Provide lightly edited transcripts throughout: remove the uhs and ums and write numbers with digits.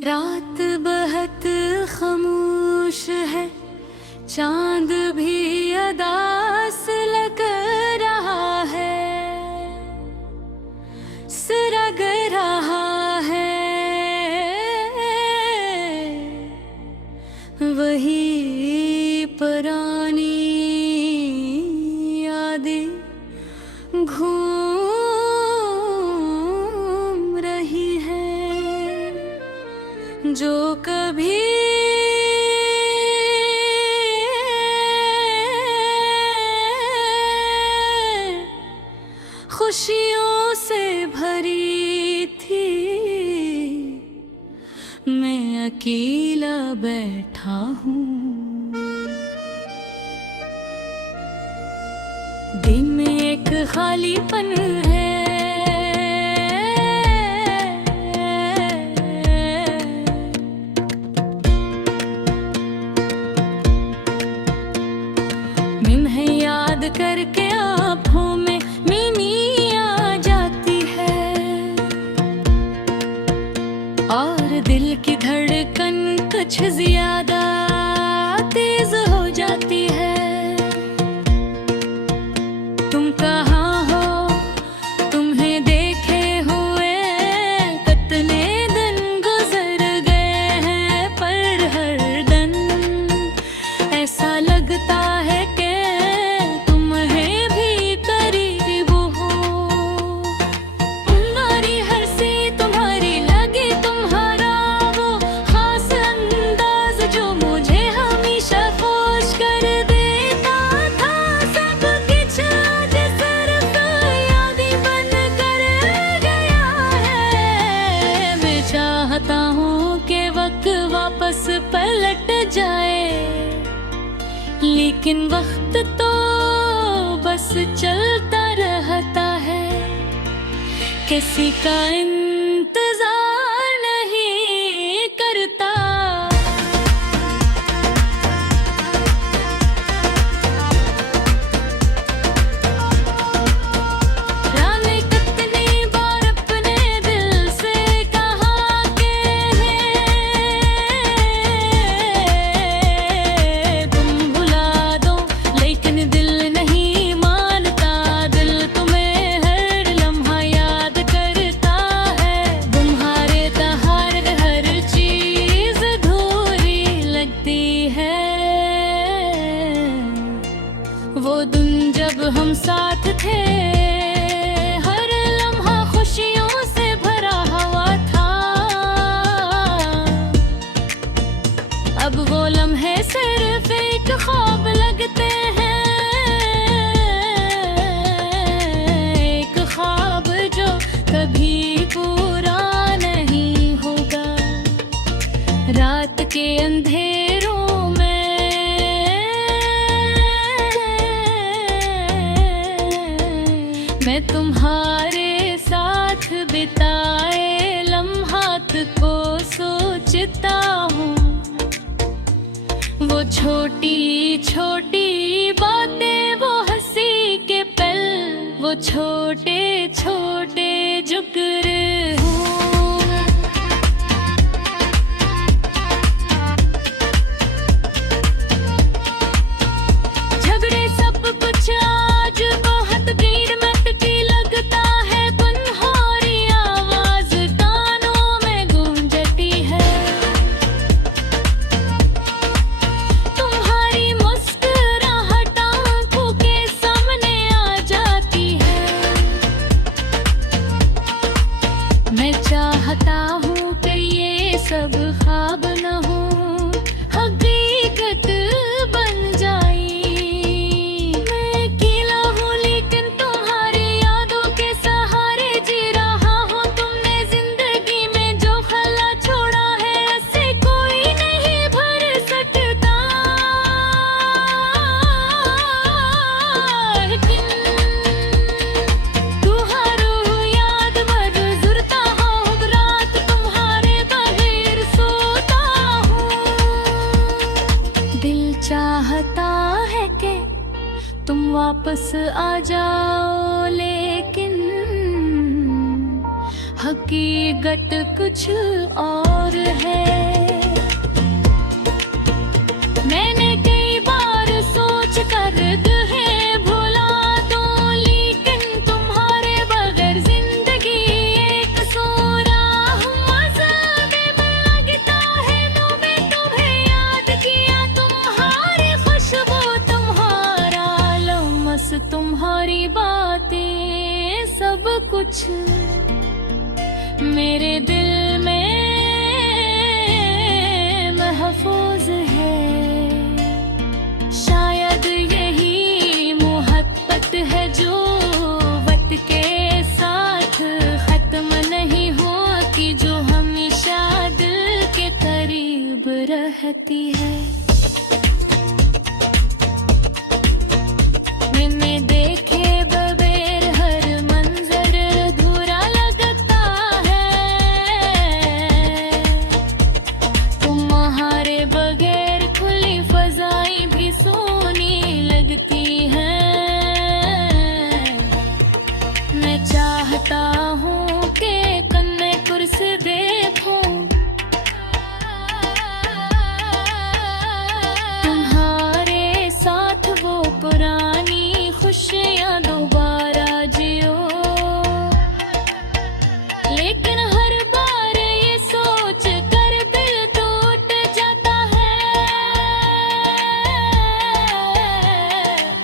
रात बहुत खामोश है, चांद भी अदास लग रहा है, सुरग रहा है वही पुरानी यादें घूम रही हैं जो कभी खुशियों से भरी थी। मैं अकेला बैठा हूँ, दिल में एक खालीपन है, मिन्हें याद करके आँखों में मीनी आ जाती है और दिल की धड़कन कुछ ज्यादा तेज हो जाती है। तुम कहाँ हो, तुम्हें देखे हुए कितने दिन गुजर गए हैं, पर हर दिन ऐसा लगता है कि तुम्हें भी करीब हो। तुम्हारी हंसी तुम्हारी लगी, तुम्हारा वो खास अंदाज जो मुझे हमेशा खुश कर देता था। सब कुछ आज सिर्फ यादें बन कर गया है। मैं चाहता हूँ कि वक्त वापस पलट जाए, लेकिन वक्त तो बस चलता रहता है, किसी का इंतजार नहीं करता। राने कितनी बार अपने दिल से कहा के तुम भुला दो, लेकिन दिल नहीं मानता। दिल तुम्हें हर लम्हा याद करता है, तुम्हारे तहार हर चीज अधूरी लगती है। वो दिन जब हम साथ थे, हर लम्हा खुशियों से भरा हुआ था। अब वो लम्हे सिर्फ एक ख्वाब लगते हैं, एक ख्वाब जो कभी पूरा नहीं होगा। रात के अंधेरों में मैं तुम्हारे साथ बिताए लम्हात को सोचता हूँ। वो छोटी छोटी बातें, वो हंसी के पल, वो छोटे छोटे जुक्र झगड़े सब कुछ आज बहुत भीड़ में अटकी लगता है। तुम्हारी आवाज कानों में गूंजती है, तुम्हारी मुस्कुराहट आंखों के सामने आ जाती है। मैं चाहता हूँ कि ये सब ख्वाब न हो, हकीकत बन जाए। मैं अकेला हूँ लेकिन तुम्हारी यादों के सहारे जी रहा हूँ। तुमने जिंदगी में जो खला छोड़ा है, ऐसे कोई नहीं भर सकता। तुम्हारो याद भर जुरता हूँ, रात तुम्हारे बगैर सोता हूँ। दिल चाहता है कि तुम वापस आ जाओ, लेकिन हकीकत कुछ और है। मैंने कई बार सोच कर है भुला दो, लेकिन तुम्हारे बगैर जिंदगी एक सोराह मज़े में लगता है। मैं तुम्हें याद किया, तुम्हारी खुशबू, तुम्हारा लम्स, तुम्हारी बातें, सब कुछ मेरे दिल में महफूज है। शायद यही मोहब्बत है जो वक्त के साथ खत्म नहीं होती, जो हमेशा दिल के करीब रहती है। मैंने देखे बगैर हर मंजर अधूरा लगता है, तुम्हारे बगैर खुली फजाएं भी सोनी लगती हैं। मैं चाहता हूँ कि कन्ने कुर्सी देखूं, तुम्हारे साथ वो पुरानी खुशियाँ दोबारा जियो। लेकिन हर बार ये सोच कर दिल टूट जाता है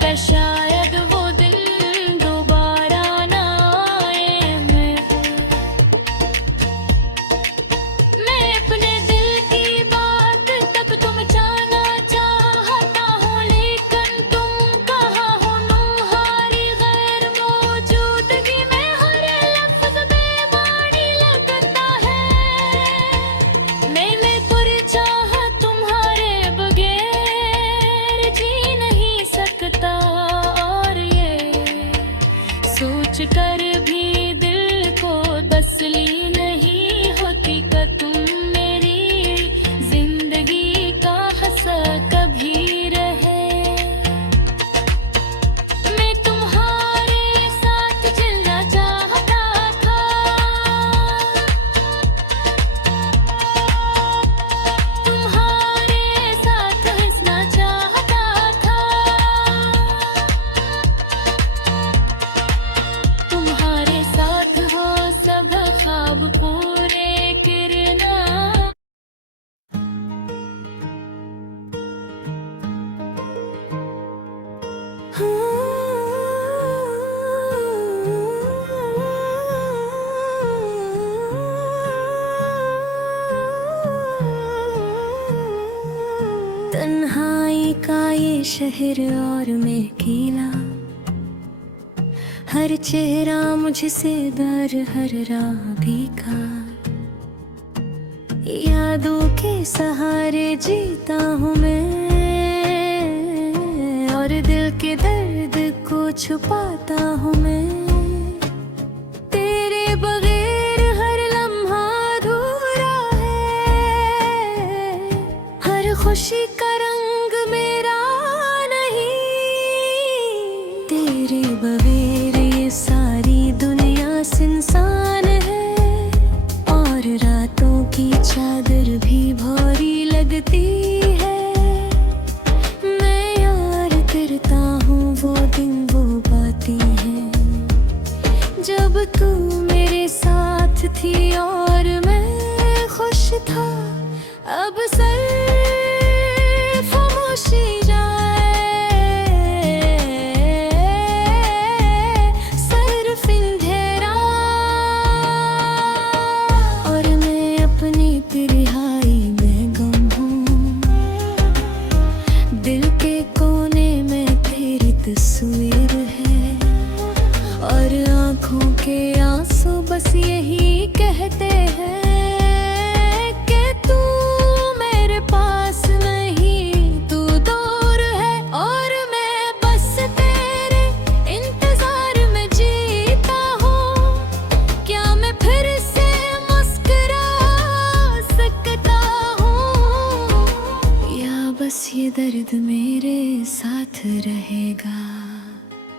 कि शायद वो दिन दोबारा ना आए। मैं अपने दिल की बात तक तुम जाना चाहता हूँ, लेकिन तुम कहाँ हो? तुम्हारी गैर मौजूदगी में हर लफ्ज़ बेमानी लगता है। मैंने तुझे चाहा, तुम्हारे बगैर जी नहीं सकता, और ये सोच कर भी दिल को तसल्ली नहीं होती कि तुम मेरी जिंदगी का हिस्सा कभी रहे। मैं तुम्हारे साथ चलना चाहता था, तुम्हारे साथ हंसना चाहता था, तुम्हारे साथ वो सब ख्वाब पूरे करना। तन्हाई का ये शहर और मैं अकेला, हर चेहरा मुझसे दर, हर राह बेकार। यादों के सहारे जीता हूँ मैं, और दिल के दर्द को छुपाता हूँ मैं। तेरे बगैर हर लम्हा अधूरा है, हर खुशी का रंग मेरा नहीं। तेरे बगैर ये सारी दुनिया सुनसान है, और रातों की चादर भी भारी लगती है। मैं यार करता हूँ वो दिन, वो बातें हैं जब तू मेरे साथ थी और मैं खुश था। अब सिर्फ खामोशी जाए, सिर्फ अंधेरा, और मैं अपनी तन्हाई में गम हूँ। दिल के कोने में तेरी तस्वीर है, और आँखों के आंसू बस यही कहते हैं कि तू मेरे पास नहीं, तू दूर है। और मैं बस तेरे इंतजार में जीता हूँ, क्या मैं फिर से मुस्कुरा सकता हूँ, या बस ये दर्द मेरे साथ रहेगा।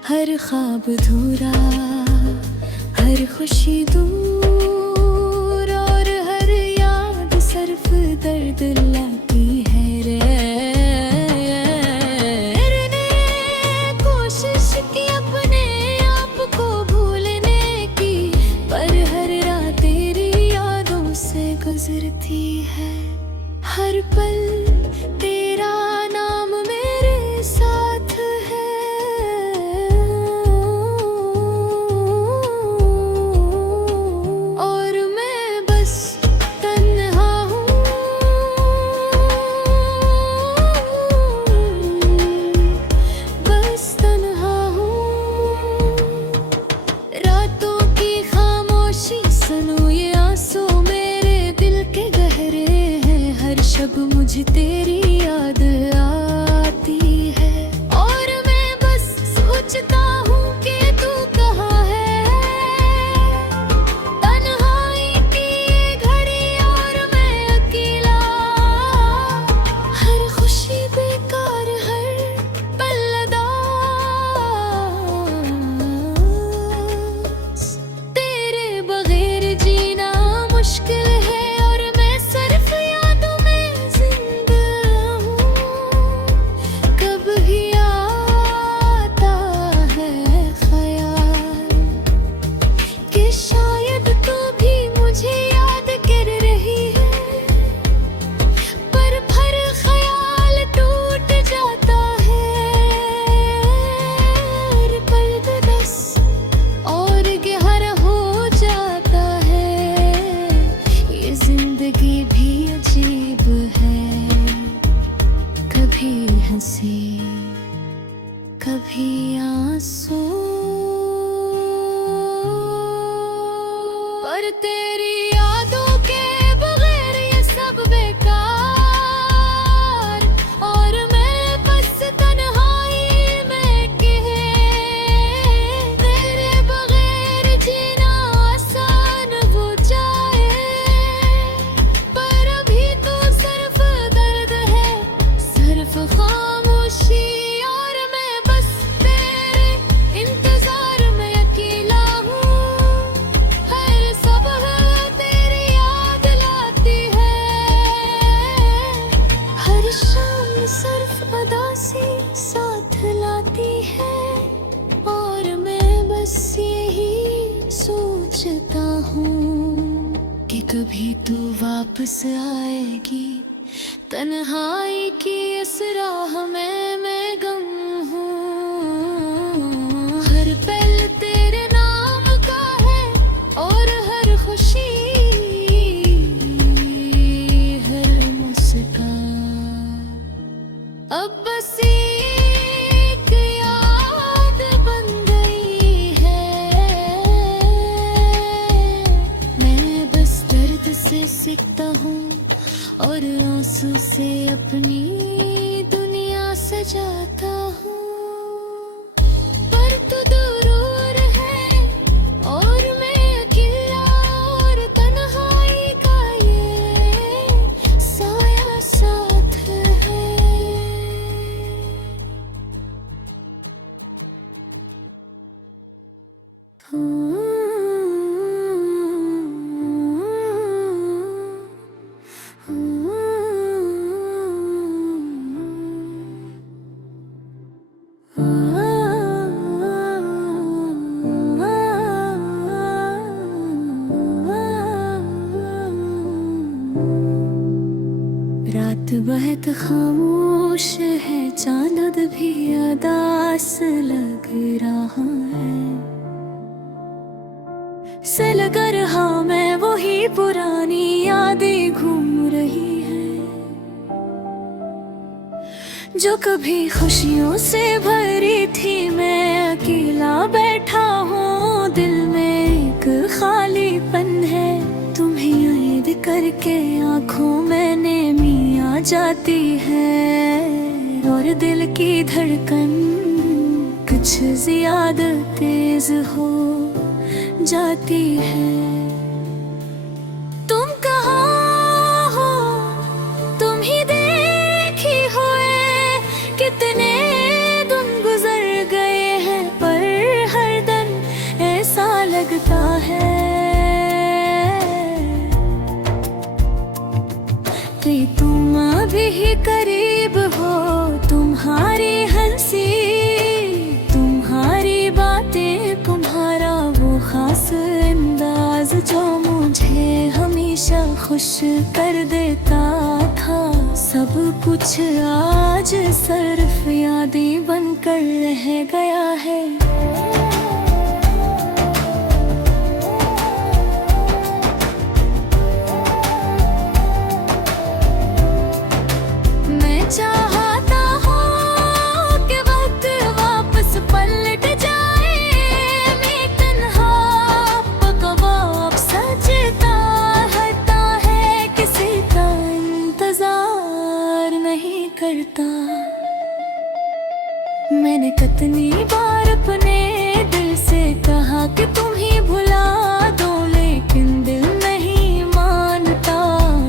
हर ख्वाब अधूरा, हर खुशी दूर। आती है। हर पल तेरा नाम मेरे साथ है, और मैं बस तन्हा हूँ, बस तन्हा हूँ। रातों की खामोशी सुनो ये आंसू मेरे दिल के गहरे हैं। हर शब मुझे तेरी याद आती है, और मैं बस सोचता हूँ कि तू कहाँ है। तन्हाई की ये घड़ी और मैं अकेला, हर खुशी बेकार, हर पल अदास। तेरे बगैर जीना मुश्किल है, और मैं सिर्फ यादों में जिंदा हूँ। कभी आता है ख्याल कि शायद तू भी मुझे याद कर रही है, पर हर ख्याल टूट जाता है। हर पल बस और गहरा हो जाता है। ये जिंदगी भी अजीब है, कभी हंसी कभी आंसू, पर तेरी यादों के बगैर ये सब बेकार, और मैं बस तन्हाई में तेरे बगैर जीना आसान हो जाए, पर अभी तो सिर्फ दर्द है, सिर्फ खामोशी, और मैं बस तेरे इंतजार में अकेला हूँ। हर सुबह तेरी याद लाती है, हर शाम सिर्फ उदासी साथ लाती है, और मैं बस यही सोचता हूँ कि कभी तू वापस आएगी। तन्हाई की इस राह में मैं गम हूँ। हर पल तेरे नाम का है, और हर खुशी, हर मुस्कान अब बस एक याद बन गई है। मैं बस दर्द से सीखता हूँ, और आंसू से अपनी दुनिया सजाता हूँ। पर तू दूर है, और मैं अकेला, और तन्हाई का ये साया साथ है। रात बहुत खामोश है, चांद भी उदास लग रहा है। से लग रहा मैं वही पुरानी यादें घूम रही है, जो कभी खुशियों से भरी थी। मैं अकेला बैठा हूँ, दिल में एक खालीपन है। तुम्हें याद करके आँखों में नमी आ जाती है, और दिल की धड़कन कुछ ज्यादा तेज हो जाती है। तुम कहाँ हो, तुम ही देखी हुए कितने दिन गुजर गए हैं, पर हर दिन ऐसा लगता है कि तुम अभी करीब हो। तुम्हारी हंसी, तुम्हारी बातें, तुम्हारा वो खास अंदाज जो मुझे हमेशा हमेशा खुश कर देता था। सब कुछ आज सिर्फ यादें बनकर रह गया है। मैं चाहता हूँ कि वक्त वापस पलट जाए, मैं तन्हा पकवाब सजता हटता है, किसी का इंतजार नहीं करता। मैंने कितनी बार अपने दिल से कहा कि तुम ही भुला दो, लेकिन दिल नहीं मानता।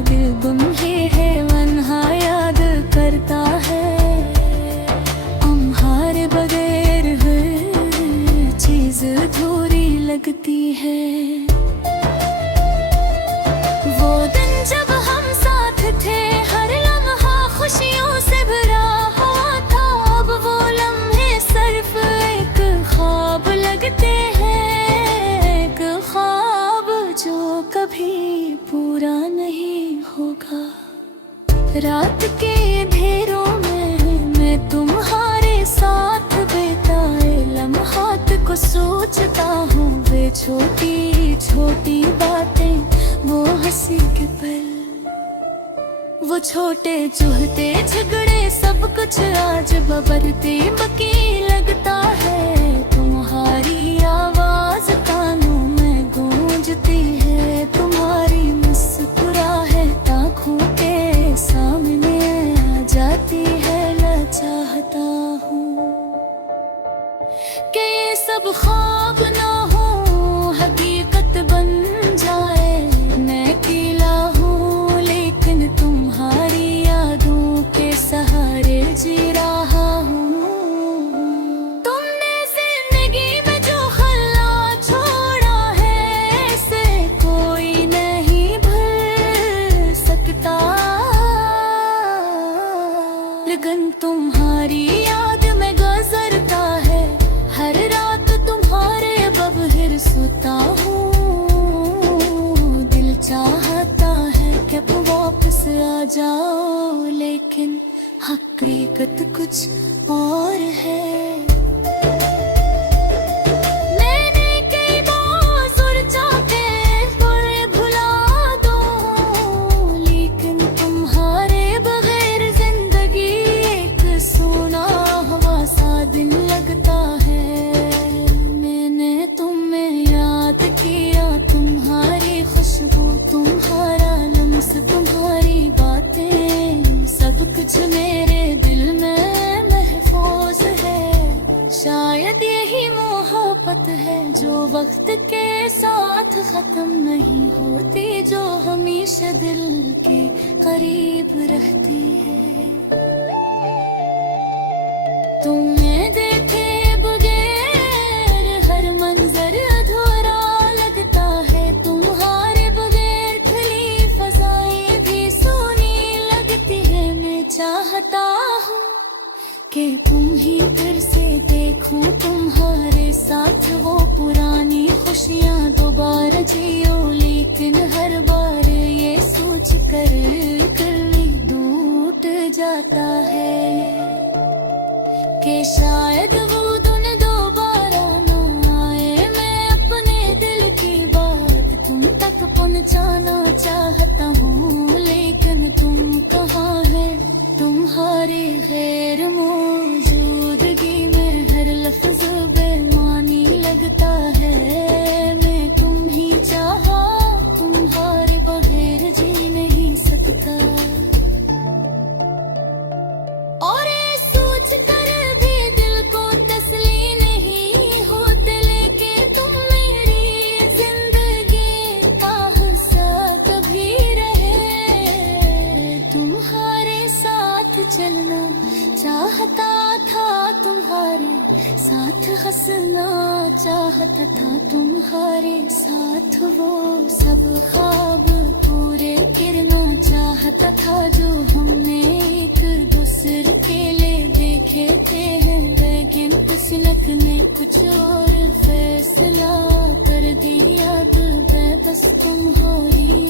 दिल गुम ही है, वन्हा याद करता है। तुम्हारे बगैर हर चीज अधूरी लगती है। वो दिन जब हम साथ थे, हर लम्हा खुशियों से भरा हुआ था। अब वो लम्हे सिर्फ एक ख्वाब लगते हैं, एक ख्वाब जो कभी पूरा नहीं होगा। रात के अंधेरों में मैं तुम्हारे साथ बिताए लम्हात को सोचता हूँ। वे छोटी छोटी बातें, वो हंसी के पल, वो छोटे चूहते झगड़े, सब कुछ आज बबरते बाकी लगता है। तुम्हारी आवाज कानों में गूंजती है, तुम्हारी मुस्कुराहट आँखों के सामने आ जाती है। मैं चाहता हूँ कि ये सब ख्वाब ना हो, हकीकत बन जाए। मैं अकेला हूँ लेकिन तुम्हारी यादों के सहारे जी रहा हूँ। तुमने जिंदगी में जो खल्ला छोड़ा है, इसे कोई नहीं भूल सकता। लगन तुम्हारी याद में गुजरता है, हर रात तुम्हारे बबहिर सोता हूँ। दिल चाहता है कि अब वापस आ जाओ, लेकिन हकीकत कुछ और है। मैंने कई बार सोचा कि तुम्हें भुला दो, लेकिन तुम्हारे बगैर जिंदगी एक सोना हवा सा दिन लगता है। मैंने तुम्हें याद किया, तुम्हारी खुशबू, तुम्हारा लम्स, तुम्हारी बातें, सब कुछ मेरे दिल में महफूज है। शायद यही मोहब्बत है जो वक्त के साथ खत्म नहीं होती, जो हमेशा दिल के करीब रहती है। तुम्हें देखे बगैर हर मंजर अधूरा लगता है। तुम्हारे बगैर खिली फजाएं भी सूनी लगती है। मैं चाहता हूँ कि तुम ही फिर से देखूं, तुम्हारे साथ वो पुरानी खुशियाँ दोबारा जियो। लेकिन हर बार ये सोच कर दिल टूट जाता है कि शायद वो दिन दोबारा ना आए। मैं अपने दिल की बात तुम तक पहुंचाना चाहता हूँ, लेकिन तुम कहाँ है? तुम्हारी गैर मौजूदगी में हर लफ्ज बेमानी लगता है। मैं तुम ही चाहा, तुम्हारे बगैर जी नहीं सकता। और ये सोच कर भी दिल को तसली नहीं होते, लेके तुम मेरी जिंदगी का हिस्सा कभी रहे। तुम्हारे साथ चलना चाहता था, तुम्हारे साथ हंसना चाहता था, तुम्हारे साथ वो सब ख्वाब पूरे करना चाहता था जो हमने एक दूसरे के लिए देखे थे। लेकिन किस्मत ने कुछ और फैसला कर दिया, तो बस तुम्हारी